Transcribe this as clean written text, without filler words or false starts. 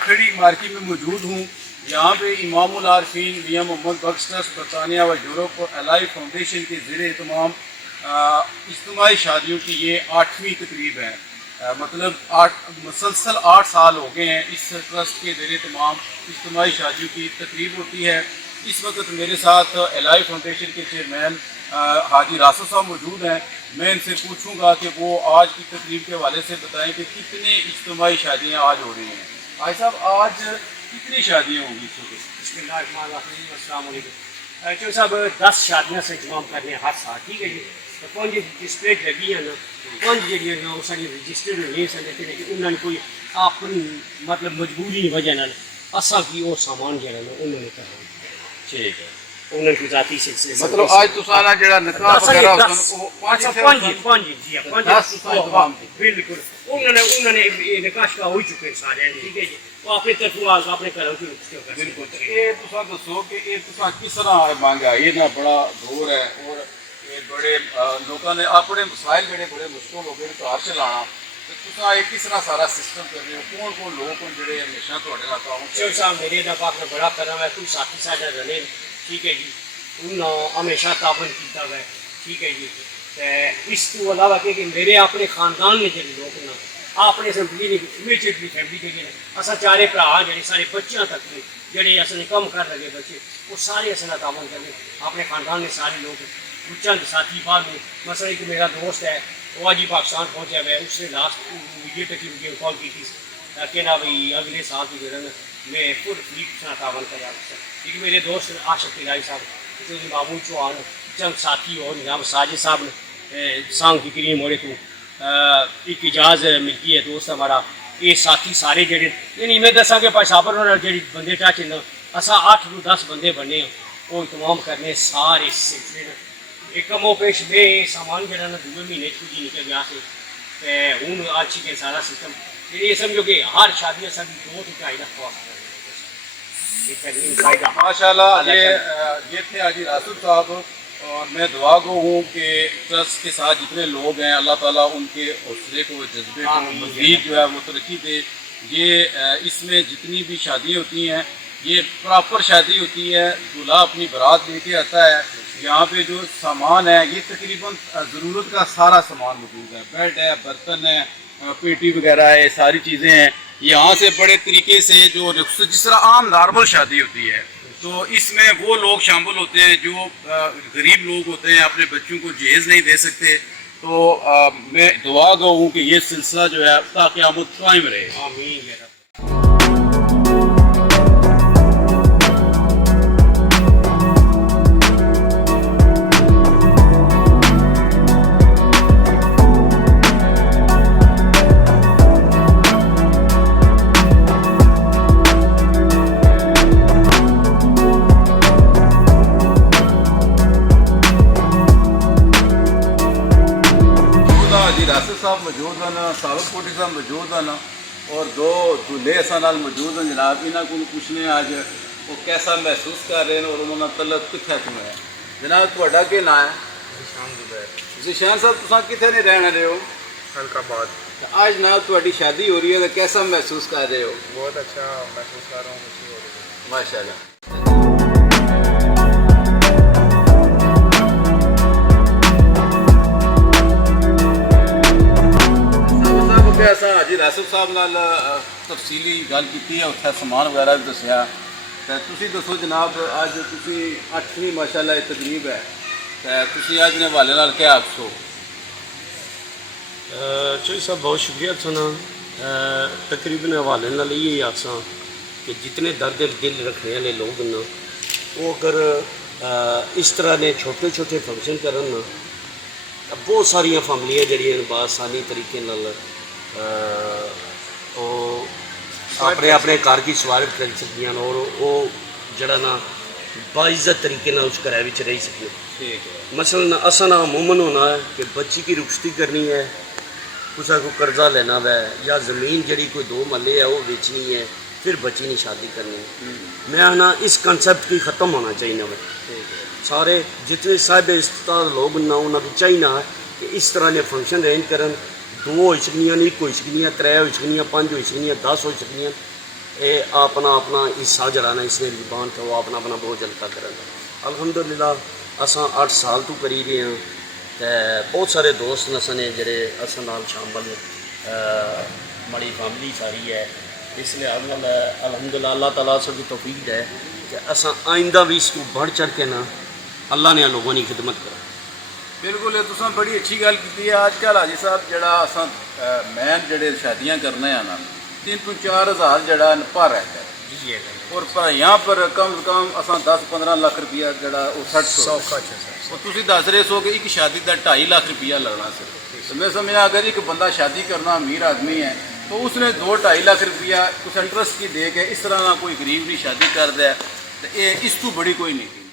کھڑی مارکیٹ میں موجود ہوں. یہاں پہ امام العارفین میاں محمد ٹرسٹ برطانیہ و یورپ اور الائی فاؤنڈیشن کے زیر اہتمام اجتماعی شادیوں کی یہ 8ویں تقریب ہے. مطلب مسلسل 8 سال ہو گئے ہیں اس ٹرسٹ کے زیر اہتمام اجتماعی شادیوں کی تقریب ہوتی ہے. اس وقت میرے ساتھ الائی فاؤنڈیشن کے چیئرمین حاجی راسد صاحب موجود ہیں. میں ان سے پوچھوں گا کہ وہ آج کی تقریب کے حوالے سے بتائیں کہ کتنے اجتماعی شادیاں آج ہو رہی ہیں. حاجی صاحب آج کتنی شادیاں ہوں گی؟ بسم اللہ الرحمن الرحیم. السلام علیکم. چلو صاحب 10 شادیاں سے اہتمام کرنے ہیں ہر سال. ٹھیک ہے جی. تو 5 ڈسپلے لگی ہیں نا 5 جڑی وہ ساری رجسٹرڈ نہیں سن لیکن کہ انہوں نے کوئی اپنی مطلب مجبوری کی وجہ نال اساں کی وہ سامان جڑا نا انہوں نے کرنا. ٹھیک ہے. انہوں کی ذاتی سلسلے مطلب آج تساں جڑا نکاح وغیرہ وہ 5 جی 5 بالکل انہوں نے نکاح کا ہو چکے سارے. ٹھیک ہے جی. وہ اپنے طرف اپنے گھروں کی بالکل. یہ تساں دسو کہ یہ تساں کس طرح مانگا یہ نا بڑا دور ہے اور یہ بڑے لوگوں نے اپنے مسائل جڑے بڑے مشکل ہو گئے گھر چلانا تساں یہ کس طرح سارا سسٹم کر رہے ہو؟ کون لوگ ہیں جڑے ہمیشہ تہاڈے نال تعاون چلو صاحب میرے اللہ پاک نے بڑا کرم ہے. کوئی ساتھی ساڈا رلے. ٹھیک ہے جی. انہوں ہمیشہ تعاون کیتا ہے. ٹھیک ہے جی. اس تو علاوہ کہ میرے اپنے خاندان میں جڑے لوگ نا اپنے فیملی امیجیٹلی فیملی جڑی ہے اصل 4 بھرا جڑے سارے بچیاں تک جڑے اصل کم کر لگے بچے وہ سارے اصل تعاون کرنے اپنے خاندان میں سارے لوگ بچوں کے ساتھی بعد میں. مثلا ایک میرا دوست ہے وہ آج ہی پاکستان پہنچا ہوا ہے. اس نے لاسٹ ویڈیو تک مجھے کال کی تھی کہ نا بھائی اگلے سال کی جو ہے میں فل فلیپ تعاون کرا. کیونکہ میرے دوست عاشق الہی صاحب جو معمول چوہان چند ساتھی اور نظام ساجد صاحب نے سانگ کی کریم موڑے تو ایک اجاز ملتی ہے دوست ہمارا. یہ ساتھی سارے جڑے یعنی میں دساں کہ پاشابر جڑی بندے چاچے نا اصا 8 to 10 بندے بنے وہ اہتمام کرنے سارے سلسلے ایک کمو پیش میں سامان جڑا نا 2 مہینے چھوٹی نکل گیا سے ہوں اچھی کے سارا سسٹم یہ سمجھو کہ ہر شادی سب 2 to 2.5 لاکھ ماشاء اللہ. یہ تھے حاجی راسد صاحب اور میں دعا گو ہوں کہ ٹرسٹ کے ساتھ جتنے لوگ ہیں اللہ تعالیٰ ان کے حوصلے کو جذبے کو مزید جو ہے وہ ترقی دے. یہ اس میں جتنی بھی شادیاں ہوتی ہیں یہ پراپر شادی ہوتی ہے. دولہا اپنی بارات لے کے آتا ہے. یہاں پہ جو سامان ہے یہ تقریباً ضرورت کا سارا سامان موجود ہے. بیڈ ہے, برتن ہے, پیٹی وغیرہ ہے, ساری چیزیں ہیں. یہاں سے بڑے طریقے سے جو جس طرح عام نارمل شادی ہوتی ہے تو اس میں وہ لوگ شامل ہوتے ہیں جو غریب لوگ ہوتے ہیں اپنے بچوں کو جہیز نہیں دے سکتے. تو میں دعا گو ہوں کہ یہ سلسلہ جو ہے تا قیامت قائم رہے. آمین. راسد صاحب موجود ہیں, سابق کوٹی صاحب موجود ہیں اور 2 دولہے اصل نال موجود ہیں. جناب انہوں کو پوچھنے آج وہ کیسا محسوس کر رہے ہیں اور انہوں نے طلب کتنے کیوں ہے. جناب تھوڑا کیا نام ہے؟ ذیشان صاحب تساں کتنے نہیں رہنے رہے ہو؟ حلقہ باد. آج جناب تھوڑی شادی ہو رہی ہے تو کیسا محسوس کر رہے ہو؟ بہت اچھا محسوس کر رہا ہوں. خوشی ہو رہی ہے ماشاء اللہ. حاجی راسد صاحب نال تفصیلی گل کی ہے, اتنے سامان وغیرہ بھی دسیا. تسی دسو جناب اج تسی 8ویں ماشاء اللہ تقریب ہے تسی اج نے حوالے نال کیا آخسو؟ چوئی صاحب بہت شکریہ سنا. تقریباً حوالے نال یہ آخساں کہ جتنے درد دل رکھنے والے لوگ نا وہ اگر اس طرح نے چھوٹے چھوٹے فنکشن کرن نا بہت ساریا فیملیاں جڑیاں بآسانی طریقے نال اپنے اپنے گھر کی سوارت کر سکتی ہیں اور وہ جڑا نا باعزت طریقے نال اس گھر وچ رہ سکتے. مثلاً اصل عموماً ہونا ہے کہ بچی کی رخصتی کرنی ہے, کسا کو قرضہ لینا ہے یا زمین جڑی کوئی 2 مرلے ہے وہ بیچنی ہے پھر بچی نہیں شادی کرنی ہے. میں آنا اس کنسیپٹ کی ختم ہونا چاہیے. سارے جتنے صاحب استطاعت لوگ نہ انہوں کو چاہیے کہ اس طرح نے فنکشن ارینج کرن. 2 ہو سکنیاں, 1 ہو سکنیاں, 3 ہو سکنیاں, 5 ہو سکنیاں, 10 ہو سکنیاں. اپنا حصہ جڑا نا اس نے زبان تو وہ اپنا بوجھ ہلکا کریں گا. الحمدللہ اساں 8 سال تو کری گئے ہیں تے بہت سارے دوست نسن ہیں جڑے اساں نال شامل بڑی فیملی ساری ہے. اس لحاظ نال الحمدللہ اللہ تعالیٰ سے توفیق ہے کہ اساں آئندہ بھی اس کو بڑھ چڑھ کے نا اللہ نے لوگوں کی خدمت کرا. بالکل یہ تساں بڑی اچھی گل کی ہے. آج کل حاجی صاحب جڑا اساں مین جڑے شادیاں کرنے ہیں نا 3 تو 4 ہزار جڑا پر رہتا ہے اور یہاں پر کم از کم اساں 10-15 لاکھ روپیہ جڑا وہ 60 اور تسی دس رہے سو کہ ایک شادی کا 2.5 لاکھ روپیہ لگنا صرف. تو میں سمجھا اگر ایک بندہ شادی کرنا امیر آدمی ہے تو اس نے 2-2.5 لاکھ روپیہ کچھ ٹرسٹ کی دے کے اس طرح نہ کوئی غریب بھی شادی کر دے تو یہ اس تو بڑی کوئی نہیں تھی.